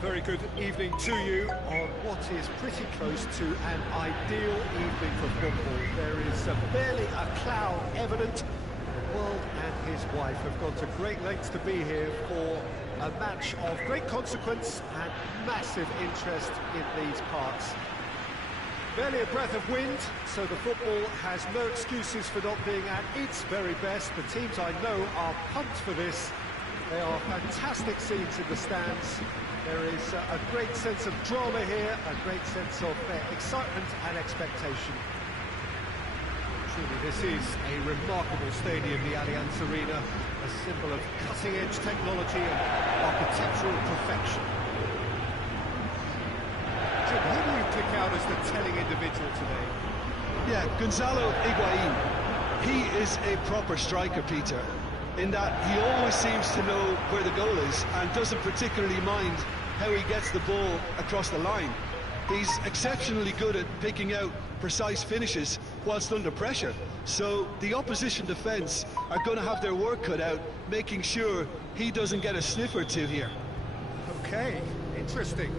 very good evening to you on what is pretty close to an ideal evening for football. There is barely a cloud evident. The world and his wife have gone to great lengths to be here for a match of great consequence and massive interest in these parts. Barely a breath of wind, so the football has no excuses for not being at its very best. The teams I know are pumped for this. There are fantastic scenes in the stands. There is a great sense of drama here, a great sense of excitement and expectation. Truly, this is a remarkable stadium, the Allianz Arena, a symbol of cutting-edge technology and architectural perfection. Jim, who do you pick out as the telling individual today? Yeah, Gonzalo Higuain. He is a proper striker, Peter, in that he always seems to know where the goal is and doesn't particularly mind how he gets the ball across the line. He's exceptionally good at picking out precise finishes whilst under pressure. So the opposition defence are going to have their work cut out, making sure he doesn't get a sniff or two here. Okay, interesting.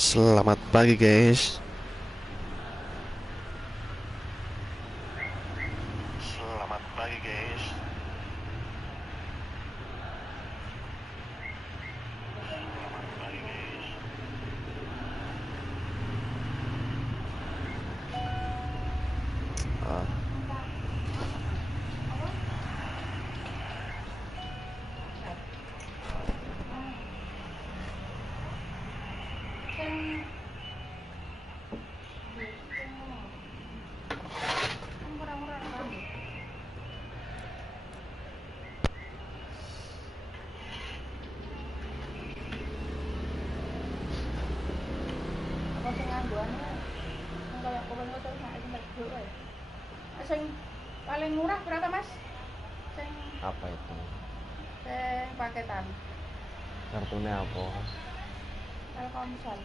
Selamat pagi guys. Selamat pagi guys. Selamat pagi guys. Sing paling murah berapa mas? Apa itu? Sing paketan Kartunya apa? Telkomsel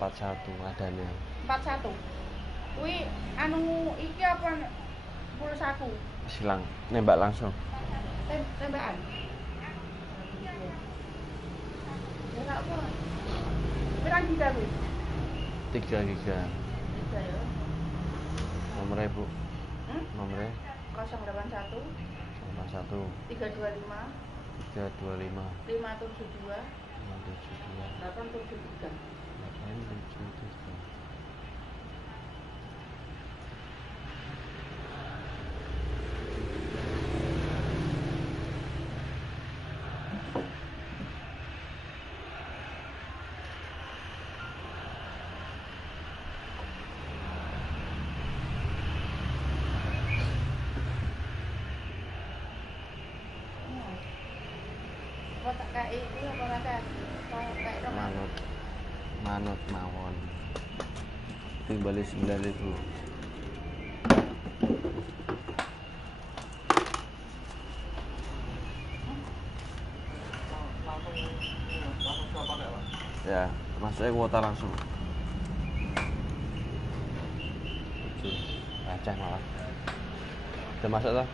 41 adanya. 41. Kuwi anu iki apa pulsaku? Silang nembak langsung. Tembakan. Ya apa? Berapa giga kuwi? 3 giga. 3 ya. Nomornya bu? Nomornya? 081 01 325 325 572 572 873. 873. Apa tak kayak itu apa kata? Kayak dong. Manut mawon. Timbali 9.000. Ya, masuknya kuota langsung. 7. Aceh malah. Udah masuk toh?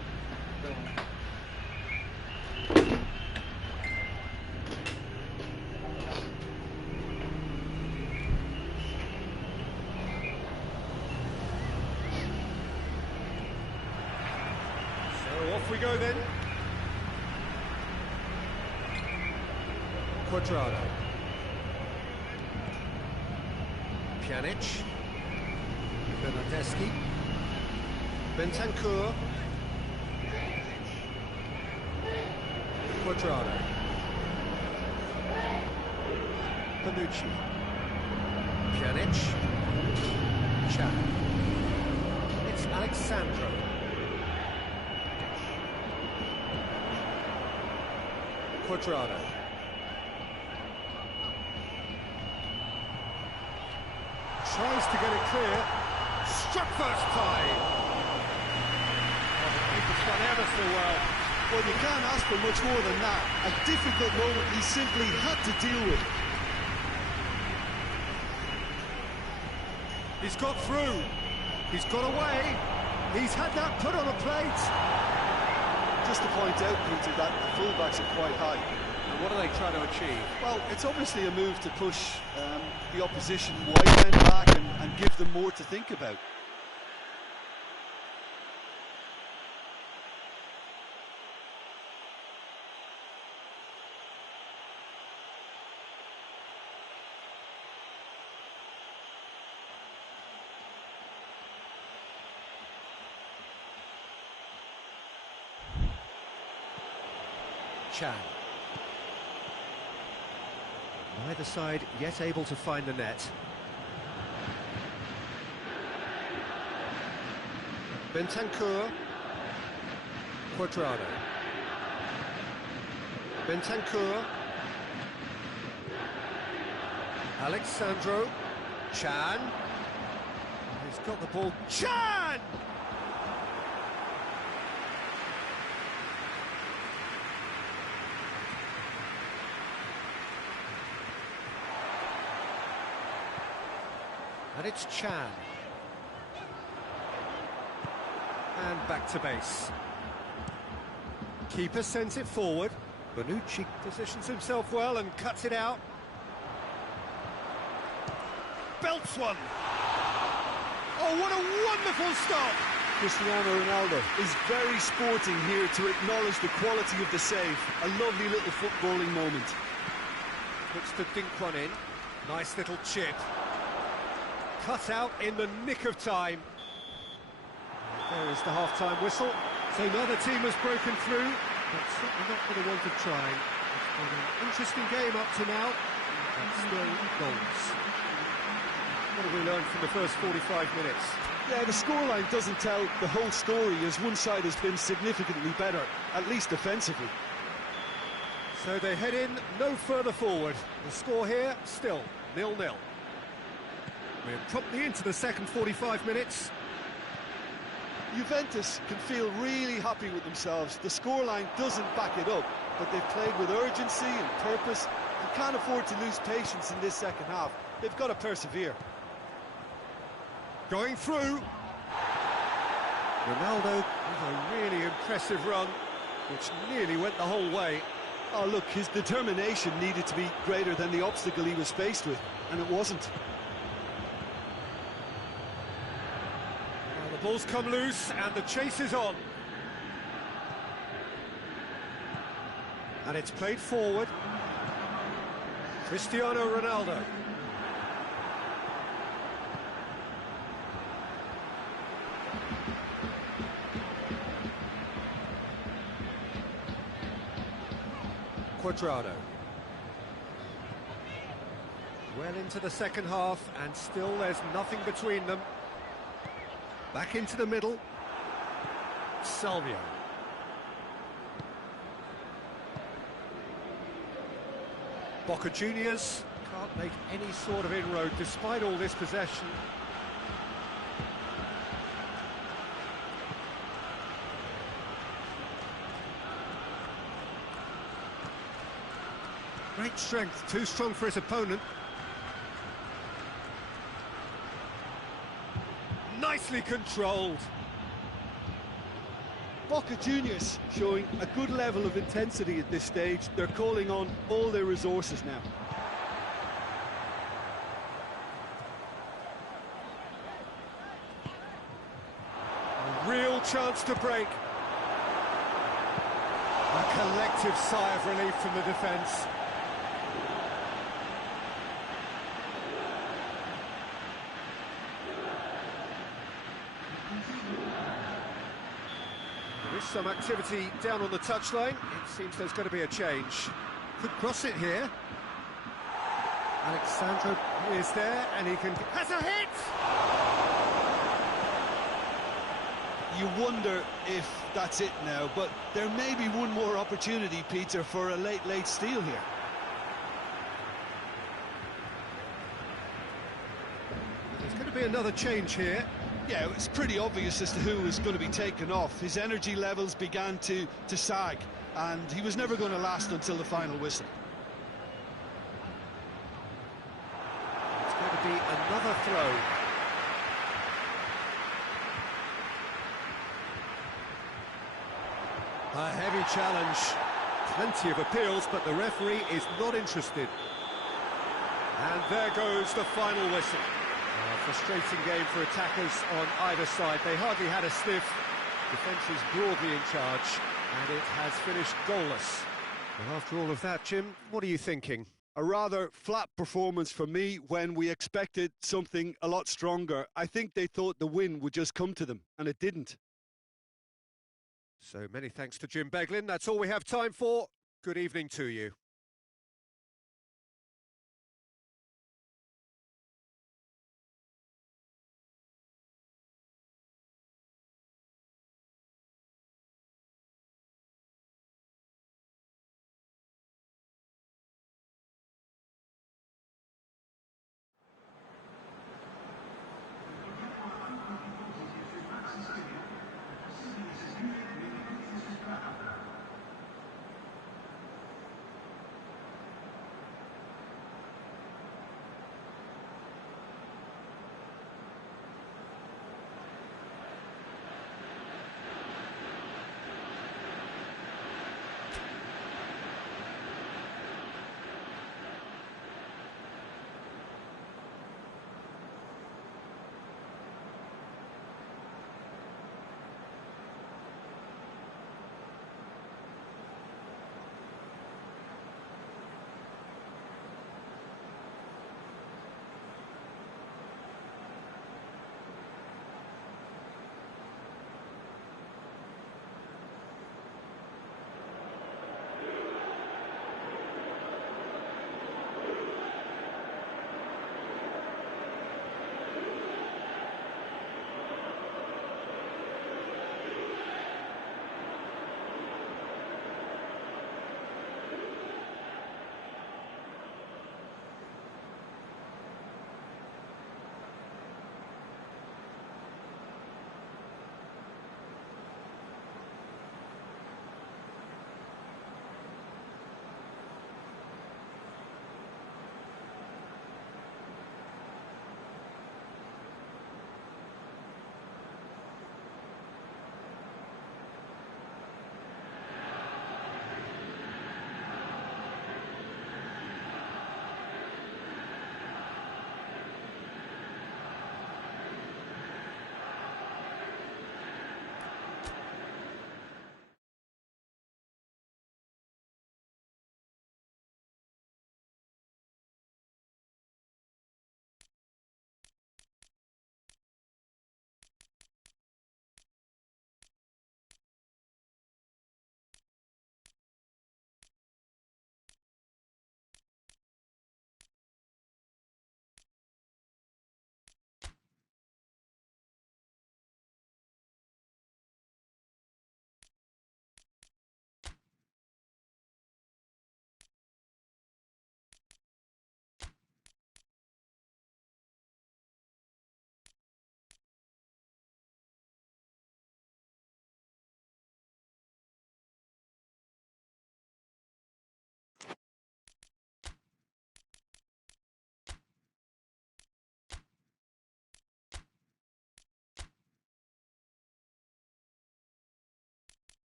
Off we go then. Quadrado. Pjanic. Bernardeschi. Bentancur. Quadrado. Panucci. Pjanic. Chan. It's Alexandro. Quadrado. Tries to get it clear. Struck first time. Keeper's done ever so well. Well, you can't ask for much more than that. A difficult moment he simply had to deal with. He's got through. He's got away. He's had that put on a plate. Just to point out, Peter, that the fullbacks are quite high. And what are they trying to achieve? Well, it's obviously a move to push the opposition wide men back and give them more to think about. Chan. Neither side yet able to find the net. Bentancur. Quadrado. Bentancur. Alexandro. Chan. He's got the ball. Chan! And it's Chan. And back to base. Keeper sends it forward. Bonucci positions himself well and cuts it out. belts one. Oh, what a wonderful stop. Cristiano Ronaldo is very sporting here to acknowledge the quality of the save. A lovely little footballing moment. Looks to dink one in. Nice little chip. Cut out in the nick of time. There is the half-time whistle. So neither team has broken through, but certainly not for the want of trying. It's been an interesting game up to now, and still goals. What have we learned from the first 45 minutes? Yeah, the scoreline doesn't tell the whole story, as one side has been significantly better, at least defensively. So they head in no further forward. The score here, still 0-0. We're promptly into the second 45 minutes. Juventus can feel really happy with themselves. The scoreline doesn't back it up, but they've played with urgency and purpose and can't afford to lose patience in this second half. They've got to persevere. Going through. Ronaldo with a really impressive run, which nearly went the whole way. Oh, look, his determination needed to be greater than the obstacle he was faced with, and it wasn't. Well, the ball's come loose, and the chase is on. And it's played forward. Cristiano Ronaldo. Quadrado. Well into the second half, and still there's nothing between them. Back into the middle. Salvio. Boca Juniors can't make any sort of inroad despite all this possession. Great strength, too strong for his opponent. Nicely controlled. Boca Juniors showing a good level of intensity at this stage. They're calling on all their resources now. A real chance to break. A collective sigh of relief from the defence. There is some activity down on the touchline. It seems there's going to be a change. Could cross it here. Alexandro is there, and he can... has a hit! You wonder if that's it now, but there may be one more opportunity, Peter, for a late steal here. There's going to be another change here. Yeah, it's pretty obvious as to who was going to be taken off. His energy levels began to sag, and he was never going to last until the final whistle. It's going to be another throw. A heavy challenge. Plenty of appeals, but the referee is not interested. And there goes the final whistle. A frustrating game for attackers on either side. They hardly had a sniff. Defence is broadly in charge, and it has finished goalless. Well, after all of that, Jim, what are you thinking? A rather flat performance for me when we expected something a lot stronger. I think they thought the win would just come to them, and it didn't. So many thanks to Jim Beglin. That's all we have time for. Good evening to you.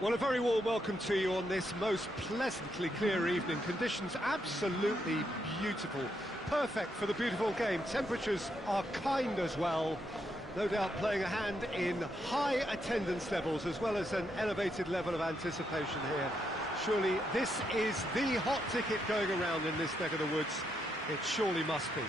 Well, a very warm welcome to you on this most pleasantly clear evening. Conditions absolutely beautiful. Perfect for the beautiful game. Temperatures are kind as well. No doubt playing a hand in high attendance levels as well as an elevated level of anticipation here. Surely this is the hot ticket going around in this neck of the woods. It surely must be.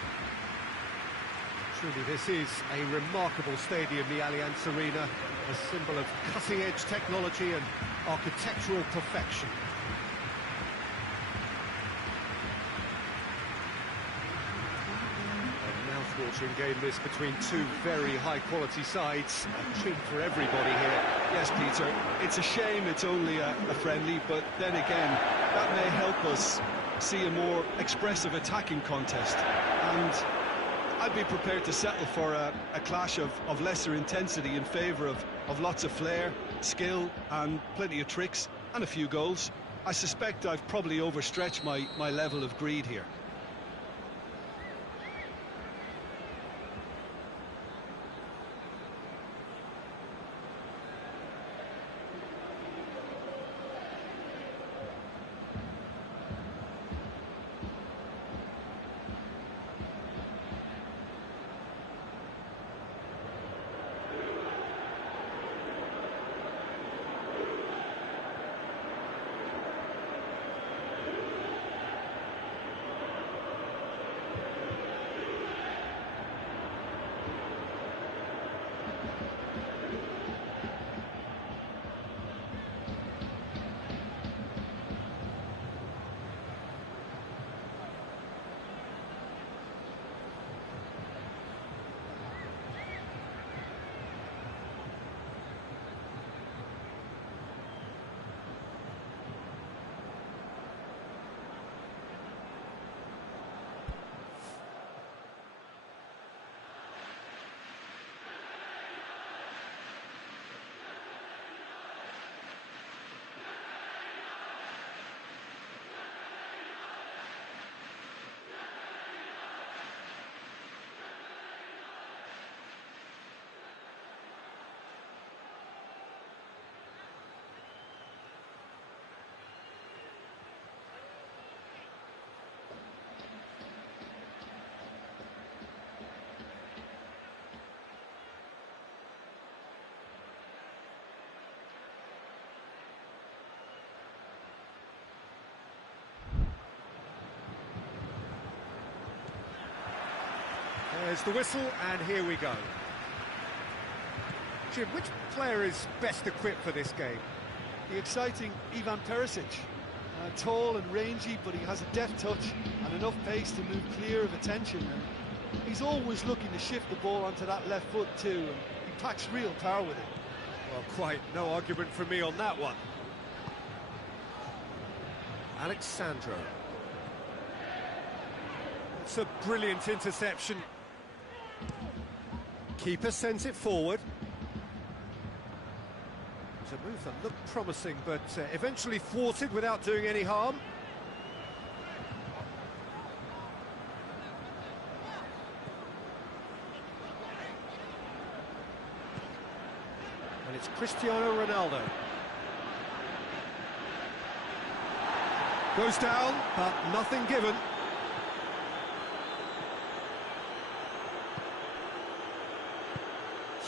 Truly, this is a remarkable stadium, the Allianz Arena, a symbol of cutting-edge technology and architectural perfection. A mouth-watering game this between two very high-quality sides. A treat for everybody here. Yes, Peter, it's a shame it's only a friendly, but then again, that may help us see a more expressive attacking contest. And I'd be prepared to settle for a clash of lesser intensity in favour of lots of flair, skill and plenty of tricks and a few goals. I suspect I've probably overstretched my level of greed here. There's the whistle, and here we go. Jim, which player is best equipped for this game? The exciting Ivan Perisic. Tall and rangy, but he has a deft touch and enough pace to move clear of attention. And he's always looking to shift the ball onto that left foot too, and he packs real power with it. Well, quite no argument from me on that one. Alexandro. It's a brilliant interception. Keeper sends it forward. It's a move that looked promising, but eventually thwarted without doing any harm. And it's Cristiano Ronaldo. Goes down, but nothing given.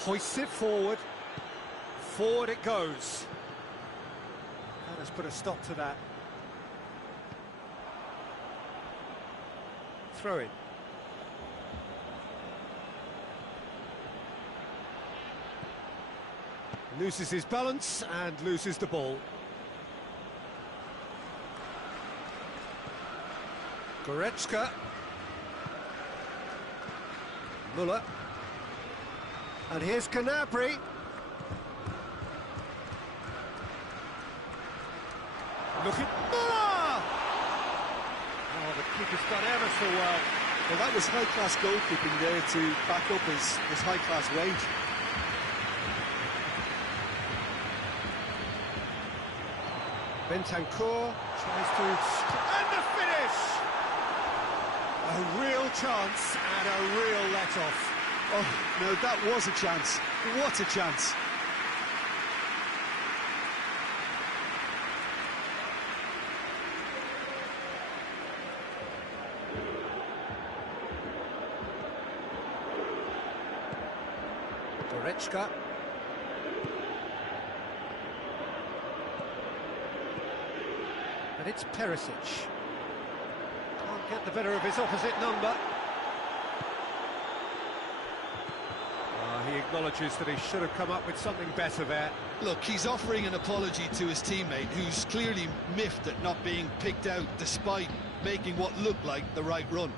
Hoists it forward. Forward it goes. That has put a stop to that. Throw in. Loses his balance and loses the ball. Goretzka. Muller. And here's Gnabry. Look at Muller! Oh, the keeper's done ever so well. Well, that was high-class goalkeeping there to back up his high-class range. Bentancur tries to... And the finish! A real chance and a real let-off. Oh, no, that was a chance. What a chance. Goretzka. And it's Perisic. Can't get the better of his opposite number. He acknowledges that he should have come up with something better there. Look, he's offering an apology to his teammate, who's clearly miffed at not being picked out despite making what looked like the right run.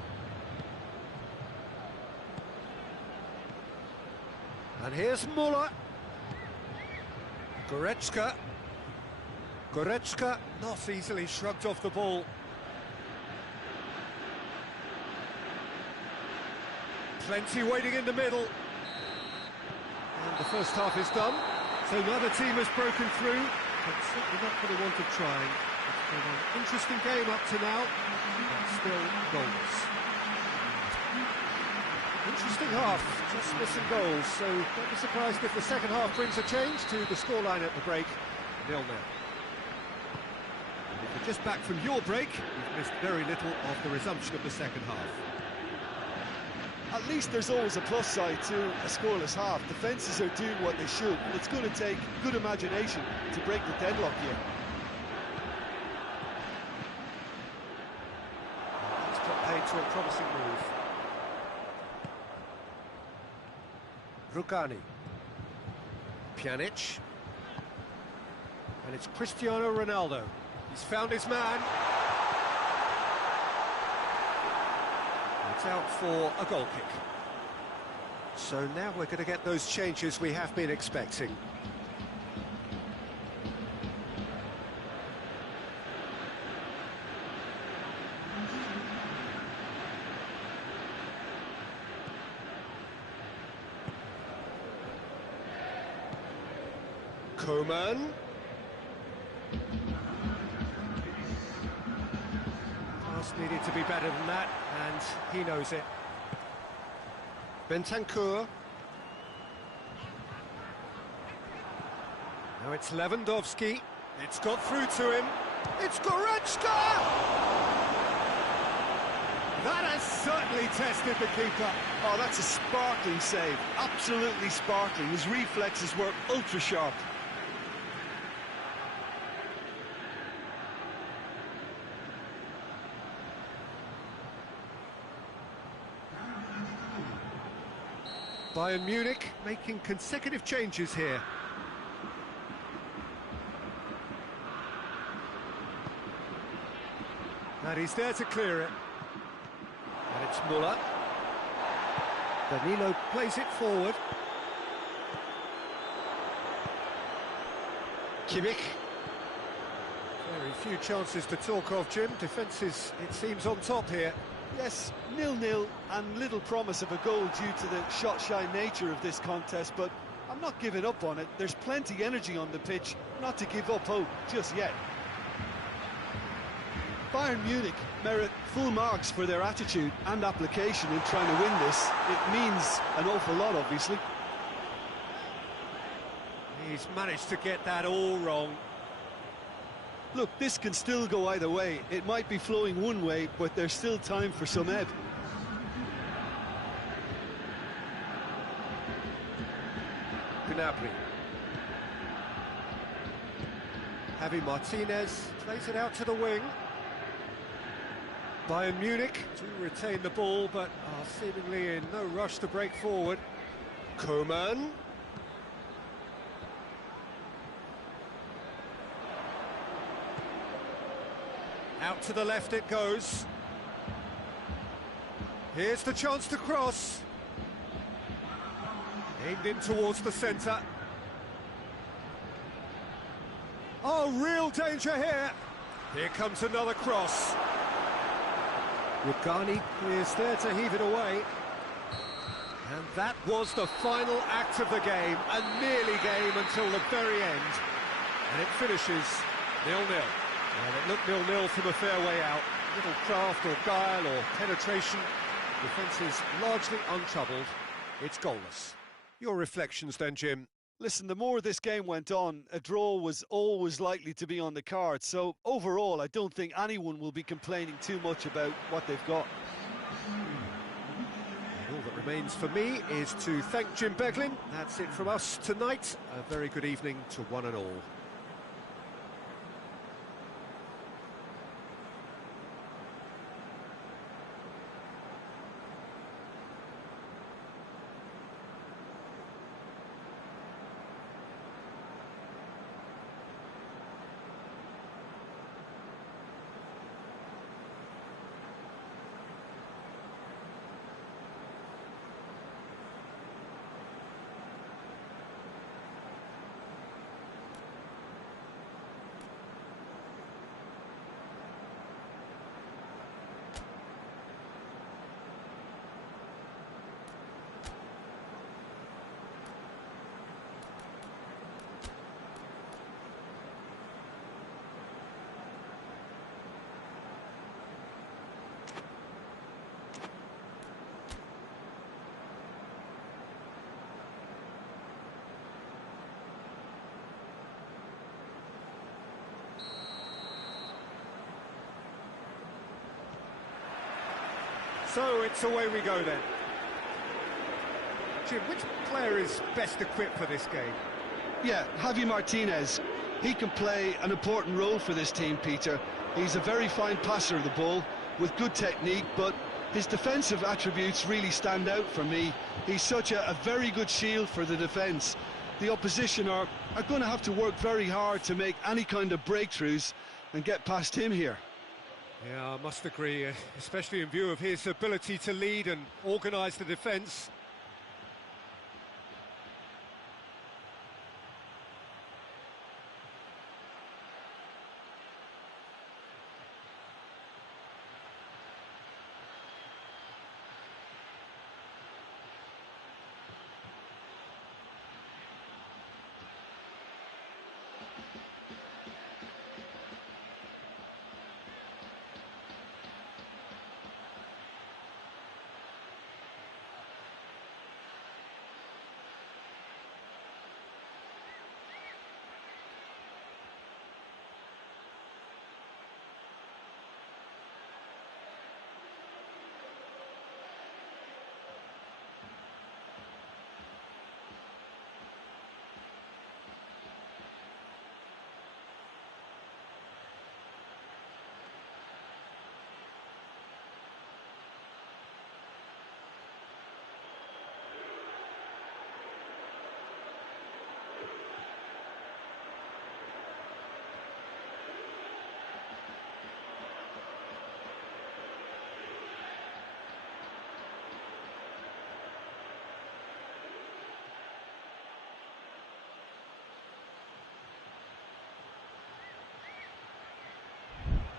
And here's Muller. Goretzka. Goretzka not easily shrugged off the ball. Plenty waiting in the middle. And the first half is done, so neither team has broken through, but certainly not for the want of trying. It's been an interesting game up to now, but still goals. Interesting half, just missing goals, so don't be surprised if the second half brings a change to the scoreline at the break, 0-0. If you're just back from your break, you've missed very little of the resumption of the second half. At least there's always a plus side to a scoreless half. Defences are doing what they should, and it's going to take good imagination to break the deadlock here. It's got paid to a promising move. Rugani. Pjanic. And it's Cristiano Ronaldo. He's found his man. It's out for a goal kick. So now we're going to get those changes we have been expecting. Coman. Pass needed to be better than that, and he knows it. Bentancur. Now it's Lewandowski. It's got through to him. It's Goretzka! That has certainly tested the keeper. Oh, that's a sparkling save. Absolutely sparkling. His reflexes were ultra sharp. Bayern Munich making consecutive changes here. And he's there to clear it. And it's Muller. Danilo plays it forward. Kimmich. Very few chances to talk of, Jim. Defence is, it seems, on top here. Yes, 0-0 and little promise of a goal due to the shot-shy nature of this contest, but I'm not giving up on it. There's plenty energy on the pitch, not to give up hope just yet. Bayern Munich merit full marks for their attitude and application in trying to win this. It means an awful lot, obviously. He's managed to get that all wrong. Look, this can still go either way. It might be flowing one way, but there's still time for some ebb. Gnabry. Javi Martinez plays it out to the wing. Bayern Munich do retain the ball, but are seemingly in no rush to break forward. Coman. Out to the left it goes. Here's the chance to cross. Aimed in towards the centre. Oh, real danger here. Here comes another cross. Rugani is there to heave it away. And that was the final act of the game, a nearly game until the very end. And it finishes 0-0. Well, it looked 0-0 from a fair way out. Little craft or guile or penetration. Defence is largely untroubled. It's goalless. Your reflections then, Jim? Listen, the more this game went on, a draw was always likely to be on the card. So overall, I don't think anyone will be complaining too much about what they've got. All that Remains for me is to thank Jim Beglin. That's it from us tonight. A very good evening to one and all. So it's away we go then. Jim, which player is best equipped for this game? Yeah, Javi Martinez. He can play an important role for this team, Peter. He's a very fine passer of the ball with good technique, but his defensive attributes really stand out for me. He's such a very good shield for the defence. The opposition are going to have to work very hard to make any kind of breakthroughs and get past him here. Yeah, I must agree, especially in view of his ability to lead and organise the defence.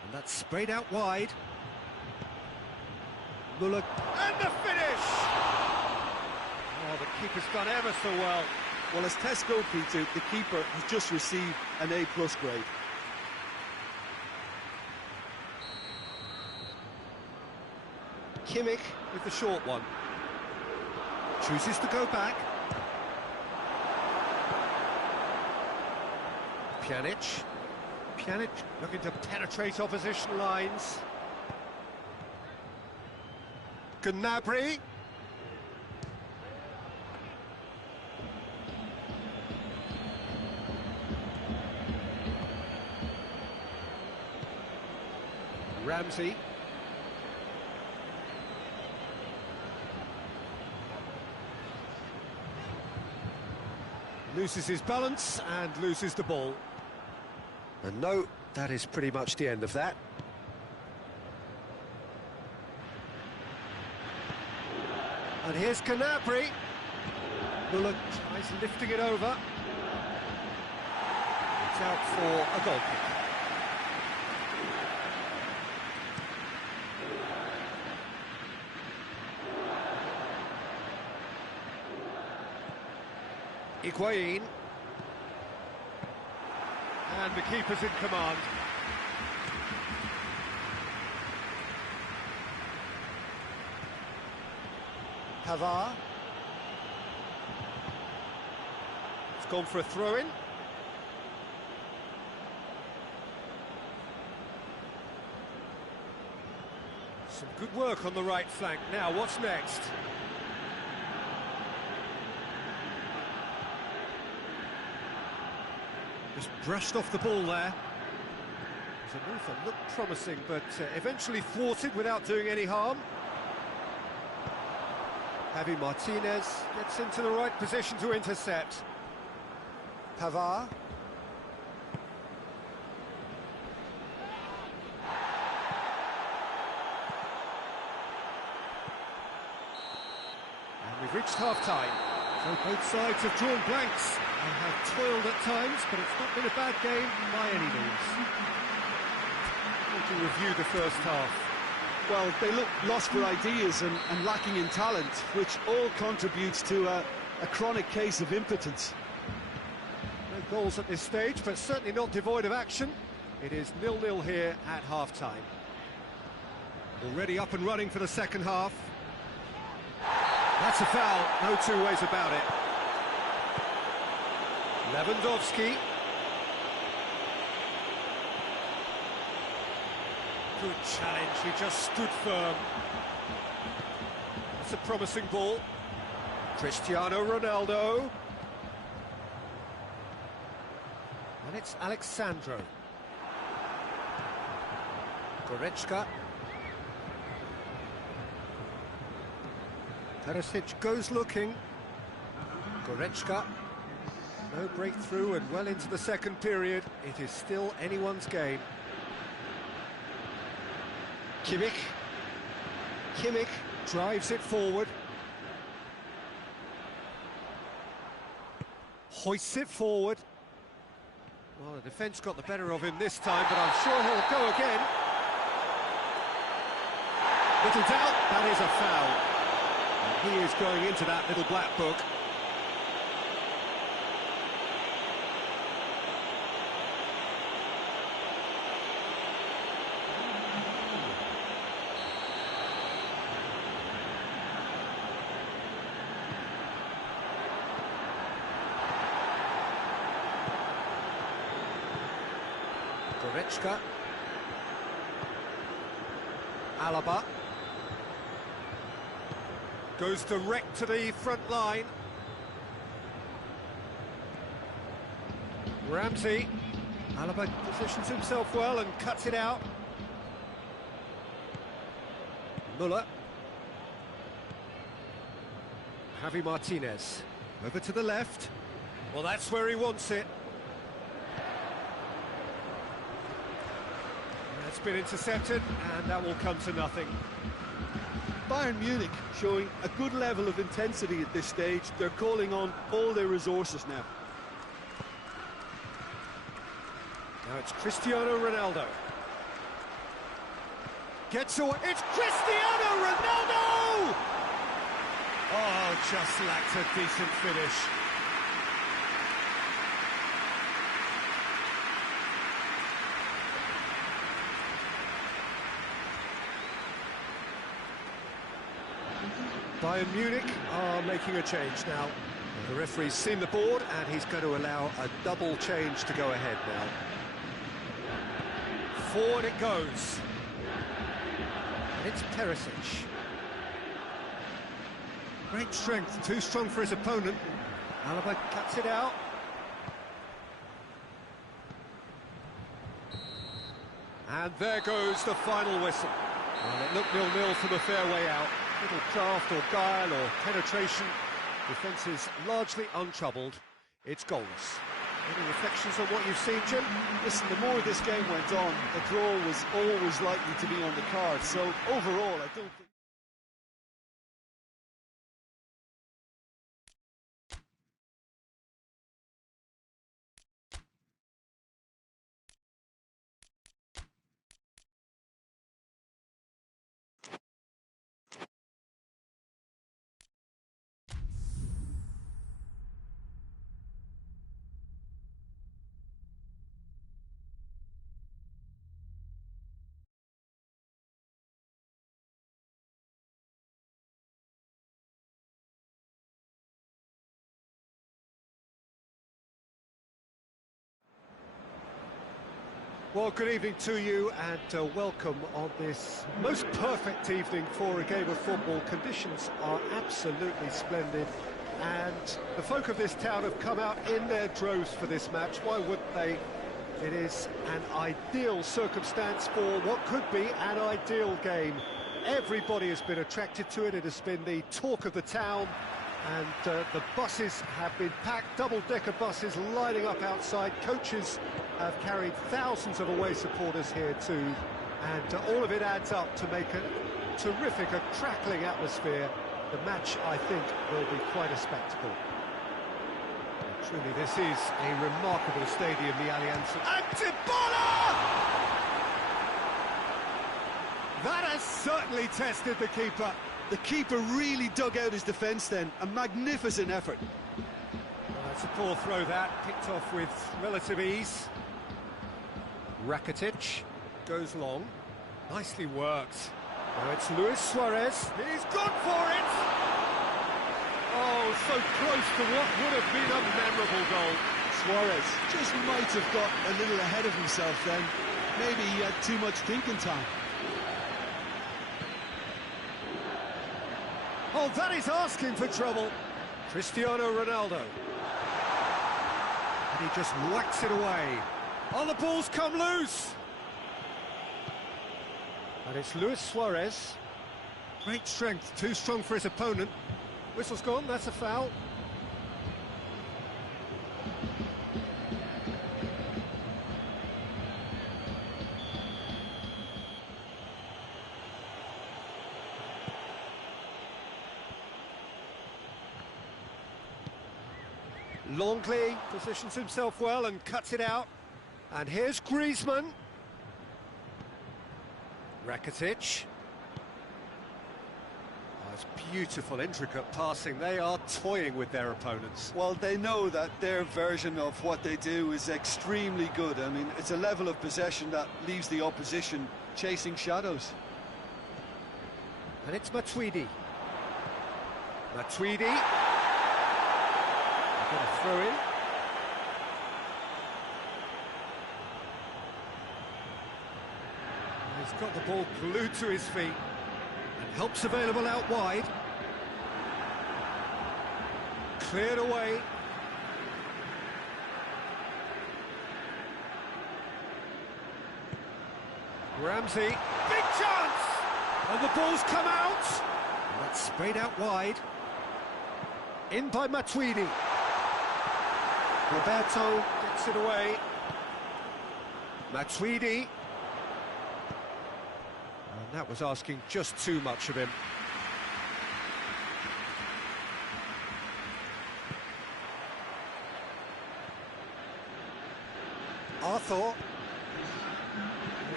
And that's sprayed out wide. Muller, and the finish! Oh, the keeper's done ever so well. Well, as tests go, Peter, the keeper has just received an A+ grade. Kimmich with the short one. Chooses to go back. Pjanic. Pjanic looking to penetrate opposition lines. Gnabry. Ramsey. Loses his balance and loses the ball. And no, that is pretty much the end of that. And here's Gnabry. Muller tries lifting it over. It's out for a goal kick. Higuain. And the keeper's in command. Pavard. It's gone for a throw-in. Some good work on the right flank. Now, what's next? Just brushed off the ball there. The move that looked promising, but eventually thwarted without doing any harm. Javi Martinez gets into the right position to intercept. Pavard. And we've reached half-time. So both sides have drawn blanks and have toiled at times, but it's not been a bad game by any means. To review the first half. Well, they look lost for ideas and lacking in talent, which all contributes to a chronic case of impotence. No goals at this stage, but certainly not devoid of action. It is 0-0 here at half-time. Already up and running for the second half. That's a foul, no two ways about it. Lewandowski. Good challenge, he just stood firm. It's a promising ball. Cristiano Ronaldo. And it's Alexandro. Goretzka. Perisic goes looking. Goretzka. No breakthrough and well into the second period. It is still anyone's game. Kimmich drives it forward. Hoists it forward. Well, the defence got the better of him this time, but I'm sure he'll go again. Little doubt, that is a foul. And he is going into that little black book. Goretzka. Alaba. Goes direct to the front line. Ramsey. Alaba positions himself well and cuts it out. Muller. Javi Martinez. Over to the left. Well, that's where he wants it. It's been intercepted, and that will come to nothing. Bayern Munich showing a good level of intensity at this stage. They're calling on all their resources now. Now it's Cristiano Ronaldo. Gets away. It's Cristiano Ronaldo! Oh, just lacked a decent finish. Bayern Munich are making a change now. The referee's seen the board and he's going to allow a double change to go ahead now. Forward it goes. And it's Perisic. Great strength, too strong for his opponent. Alaba cuts it out. And there goes the final whistle. Well, it looked 0-0 from a fair way out. Little craft or guile or penetration. Defence is largely untroubled. It's goalless. Any reflections on what you've seen, Jim? Listen, the more this game went on, a draw was always likely to be on the card. So overall, I don't think... Well, good evening to you and welcome on this most perfect evening for a game of football. Conditions are absolutely splendid. and the folk of this town have come out in their droves for this match. Why wouldn't they? It is an ideal circumstance for what could be an ideal game. Everybody has been attracted to it. It has been the talk of the town, and the buses have been packed, double-decker buses lining up outside. Coaches have carried thousands of away supporters here too, and all of it adds up to make a terrific, a crackling atmosphere. The match, I think, will be quite a spectacle. Truly, this is a remarkable stadium, the Allianz. And Dybala! That has certainly tested the keeper. The keeper really dug out his defence then. A magnificent effort. Well, that's a poor throw, that. Picked off with relative ease. Rakitic goes long. Nicely worked. Now it's Luis Suarez. He's gone for it! Oh, so close to what would have been a memorable goal. Suarez just might have got a little ahead of himself then. Maybe he had too much thinking time. Oh, that is asking for trouble. Cristiano Ronaldo. And he just whacks it away. Oh, the ball's come loose. And it's Luis Suarez. Great strength, too strong for his opponent. Whistle's gone, that's a foul. Longley positions himself well and cuts it out. And here's Griezmann. Rakitic. Oh, it's beautiful, intricate passing. They are toying with their opponents. Well, they know that their version of what they do is extremely good. I mean, it's a level of possession that leaves the opposition chasing shadows. And it's Matuidi. Matuidi. Got a throw in. He's got the ball glued to his feet. And help's available out wide. Cleared away. Ramsey. Big chance! And the ball's come out. And that's sprayed out wide. In by Matuidi. Roberto gets it away. Matuidi. And that was asking just too much of him. Arthur.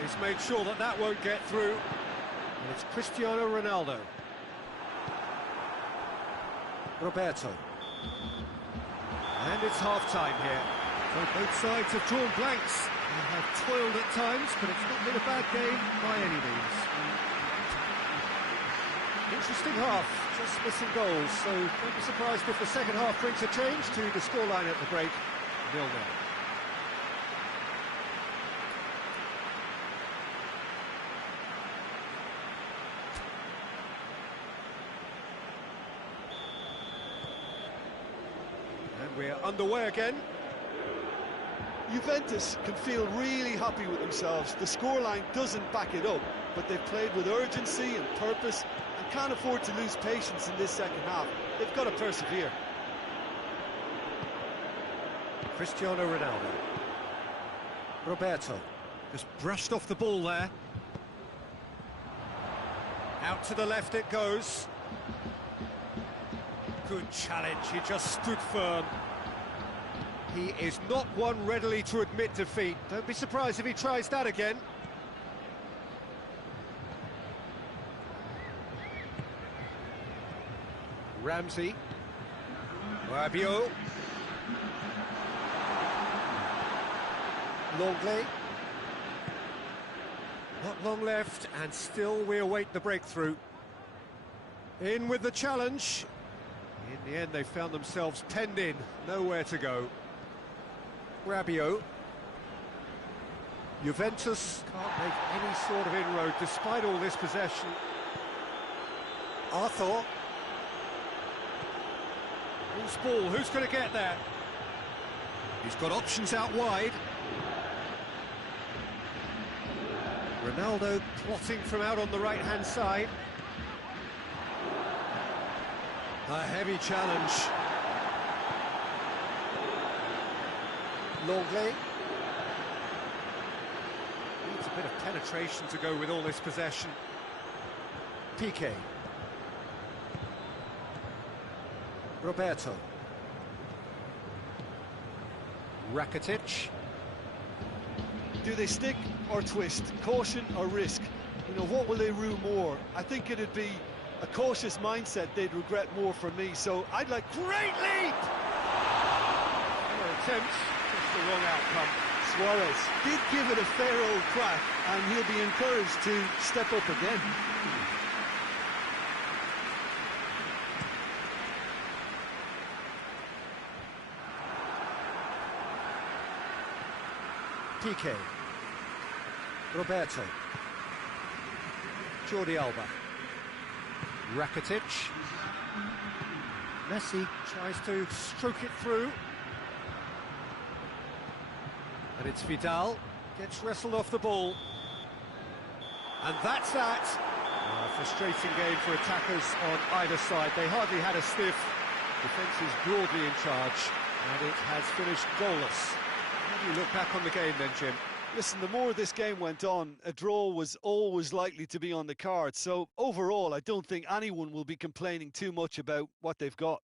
He's made sure that that won't get through. And it's Cristiano Ronaldo. Roberto. And it's half-time here. So both sides have drawn blanks and have toiled at times, but it's not been a bad game by any means. Interesting half, just missing goals, so don't be surprised if the second half brings a change to the scoreline at the break, 0-0. We're underway again. Juventus can feel really happy with themselves. The scoreline doesn't back it up, but they've played with urgency and purpose and can't afford to lose patience in this second half. They've got to persevere. Cristiano Ronaldo. Roberto just brushed off the ball there. Out to the left it goes. Good challenge, he just stood firm. He is not one readily to admit defeat. Don't be surprised if he tries that again. Ramsey. Rabiot. Longley. Not long left, and still we await the breakthrough. In with the challenge. In the end, they found themselves penned in, nowhere to go. Rabiot. Juventus can't make any sort of inroad despite all this possession. Arthur. Who's ball? Who's going to get there? He's got options out wide. Ronaldo plotting from out on the right-hand side. A heavy challenge. Longley. Needs a bit of penetration to go with all this possession. Piqué. Roberto. Rakitic. Do they stick or twist? Caution or risk? You know, what will they rue more? I think it'd be a cautious mindset they'd regret more for me, so I'd like... Great leap! Attempt, just the wrong outcome. Suarez did give it a fair old crack, and he'll be encouraged to step up again. Piqué. Roberto. Jordi Alba. Rakitic. Messi tries to stroke it through. And it's Vidal. Gets wrestled off the ball. And that's that. A frustrating game for attackers on either side. They hardly had a sniff. Defence is broadly in charge. And it has finished goalless. How do you look back on the game then, Jim? Listen, the more this game went on, a draw was always likely to be on the card. So overall, I don't think anyone will be complaining too much about what they've got.